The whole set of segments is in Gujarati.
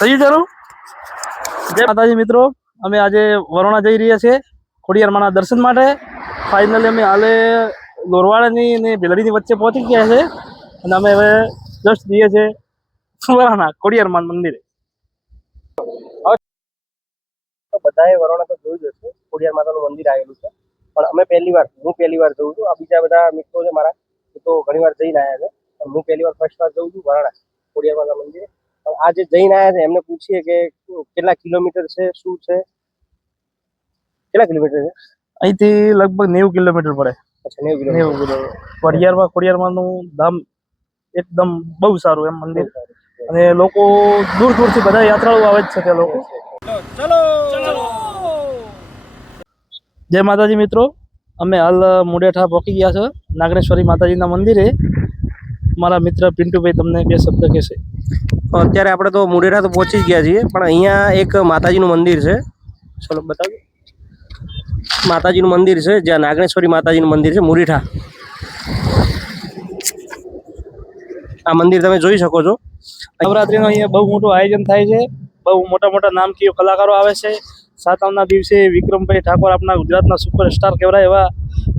થઈ ચાલો. જય માતાજી મિત્રો, અમે આજે વરોણા જઈ રહ્યા છીએ ખોડિયારમાંના દર્શન માટે. ફાઇનલી અમે હાલે લોરવાડાની અને ભેલડીની વચ્ચે પહોંચી ગયા છે અને અમે હવે જસ્ટ જઈએ છીએ વરોણા ખોડિયારમાં મંદિરે. બધાએ વરોણા તો જોયું જ હશે, ખોડિયાર માતાનું મંદિર આવેલું છે. પણ હું પહેલી વાર જોઉં છું. આ બીજા બધા મિત્રો છે મારા, તો ઘણી વાર જઈને આવ્યા છે. પણ હું પહેલી વાર ફર્સ્ટ વાર જોઉં છું વરોણા ખોડિયાર માતા મંદિરે. આ જે જઈને આવ્યા છે એમને પૂછીએ કે કેટલા કિલોમીટર છે, શું છે, કેટલા કિલોમીટર છે? અહીંથી લગભગ 90 કિલોમીટર પડે. અચ્છા, 90 કિલોમીટર. ખોડિયારમાંનું ધામ એકદમ બહુ સારું એમ મંદિર, અને લોકો દૂર દૂરથી બધા યાત્રાળુ આવે જ છે તે લોકો. જય માતાજી મિત્રો, અમે હાલ મુડેઠા પહોંચી ગયા છે નાગરેશ્વરી માતાજીના મંદિરે. મારા મિત્ર પિન્ટુભાઈ તમને બે શબ્દ કહેશે. અત્યારે આપણે તો મુડેઠા તો પહોંચી ગયા છીએ, પણ અહીંયા એક માતાજીનું મંદિર છે. ચલો બતાવો. માતાજીનું મંદિર છે, જ્યાં નાગેશ્વરી માતાજીનું મંદિર છે મુરીઠા. આ મંદિર તમે જોઈ શકો છો. નવરાત્રીનું અહીંયા બહુ મોટું આયોજન થાય છે. બહુ મોટા મોટા નામકીય કલાકારો આવે છે. સાતમના દિવસે વિક્રમભાઈ ઠાકોર, આપણા ગુજરાતના સુપરસ્ટાર કહેવાય એવા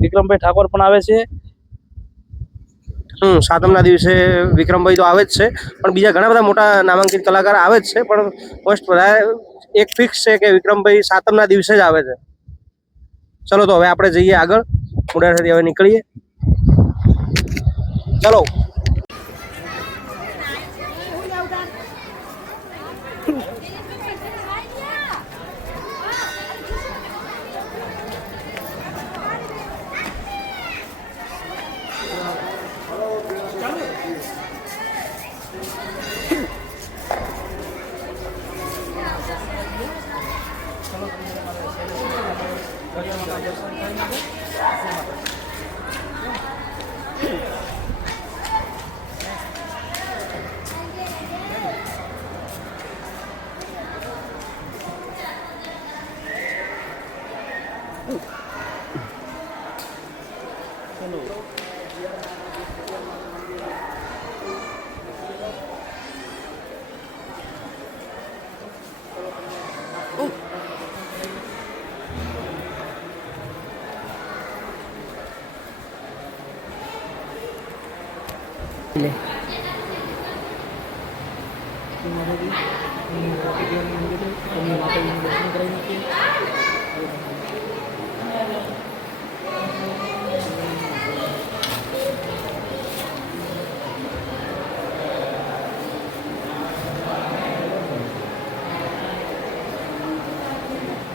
વિક્રમભાઈ ઠાકોર પણ આવે છે. સાતમના દિવસે વિક્રમભાઈ તો આવે જ છે, પણ બીજા ઘણા બધા મોટા નામાંકિત કલાકાર આવે જ છે. પણ મોસ્ટ બધા એક ફિક્સ છે કે વિક્રમભાઈ સાતમના દિવસે જ આવે છે. ચલો તો હવે આપણે જઈએ આગળ, મુડાઠાથી હવે નીકળીએ. ચલો.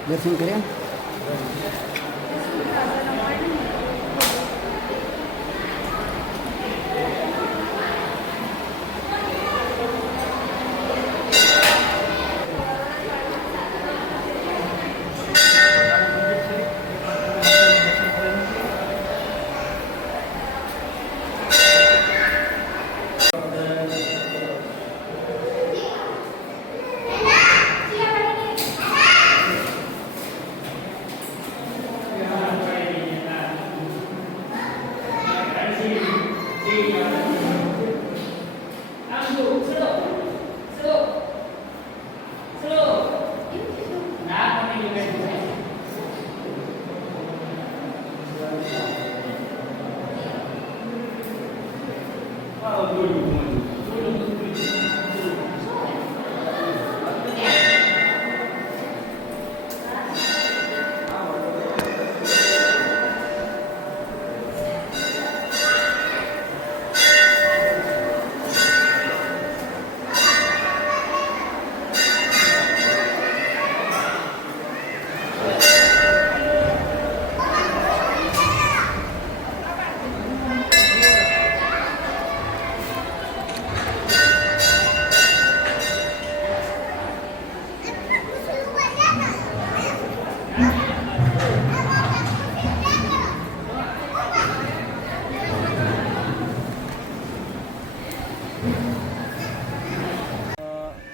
દર્શન કર્યા.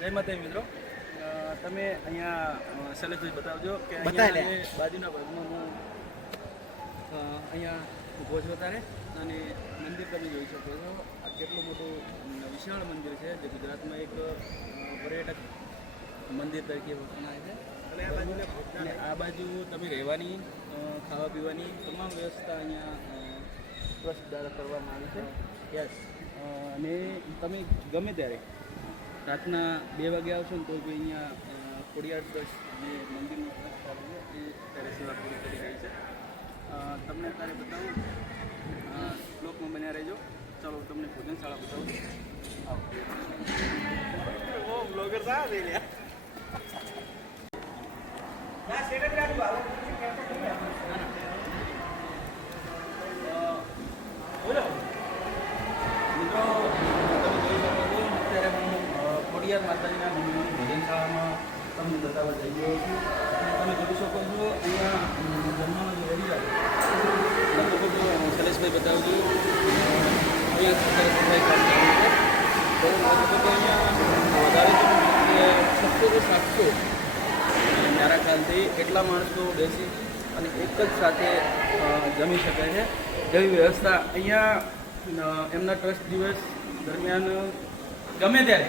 જય માતાજી મિત્રો, તમે અહીંયા શૈલેષભાઈ બતાવજો કે બાજુના ભાગમાં હું અહીંયા ઊભો છો ત્યારે, અને મંદિર તમે જોઈ શકો છો. આ કેટલું મોટું વિશાળ મંદિર છે, જે ગુજરાતમાં એક પર્યટક મંદિર તરીકે વપરાય છે બરાબર? અને આ બાજુ તમે રહેવાની ખાવા પીવાની તમામ વ્યવસ્થા અહીંયા ટ્રસ્ટ દ્વારા કરવામાં આવી છે. યસ. અને તમે ગમે ત્યારે રાતના 2 વાગે આવશો ને તો બી અહીંયા ખોડિયાર ટ્રસ્ટ અને મંદિરનું ટ્રસ્ટ ચાલુ છે એ ત્યારે સેવા પૂરી કરી રહી છે. તમને અત્યારે બતાવું, બ્લોકમાં બન્યા રહેજો. ચાલો તમને ભોજનશાળા બતાવું. આવો. બ્લોગર સાહેબ બોલો મિત્રો, તમે જોઈ શકો છો અત્યારે હું ખોડિયાર માતાજીના મંદિરની ભોજનશાળામાં તમને બતાવવા જઈ રહ્યો છું. અને તમે જોઈ શકો છો અહીંયા જમવાનો જે રેડી લગભગ શૈલેષભાઈ બતાવજો. અહીંયા સરસ સફાઈ કામ ચાલુ છે. તો લગભગ અહીંયા વધારે તો 600 થી 700 મારા ખ્યાલથી એટલા માણસો બેસી અને એક જ સાથે જમી શકે છે એવી વ્યવસ્થા અહીંયા એમના ટ્રસ્ટ દિવસ દરમિયાન ગમે ત્યારે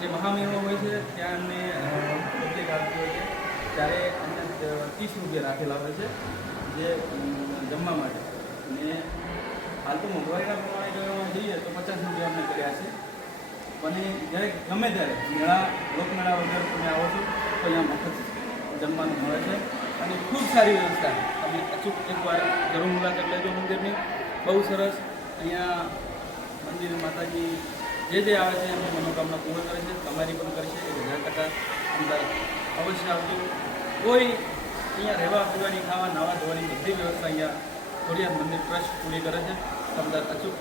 જે મહામહિમો હોય છે ત્યાં એમને પબ્લિક આવતી હોય છે ત્યારે અહીંયા 30 રૂપિયા રાખેલા હોય છે જે જમવા માટે. અને હાલ તો મોંઘવારીના પ્રમાણે જો જઈએ તો 50 રૂપિયા અમને કર્યા છે. અને જ્યારે ગમે ત્યારે મેળા લોકમેળા વગર તમે આવો છો તો અહીંયા મફત જમવાનું મળે છે અને ખૂબ સારી વ્યવસ્થા. તમે અચૂક એકવાર જરૂર મુલાકાત લેજો મંદિરની. બહુ સરસ. અહીંયા મંદિર માતાજી જે આવે છે એમની મનોકામના પૂર્ણ કરે છે, તમારી પણ કરશે. 1000% અંદર અવશ્ય આવજો. કોઈ અહીંયા રહેવા પીવાની ખાવા નાવા ધોવાની બધી વ્યવસ્થા અહીંયા ખોડિયાર મંદિર ટ્રસ્ટ પૂરી કરે છે. અંદર અચૂક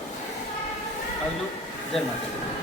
આવજો. જય માતાજી.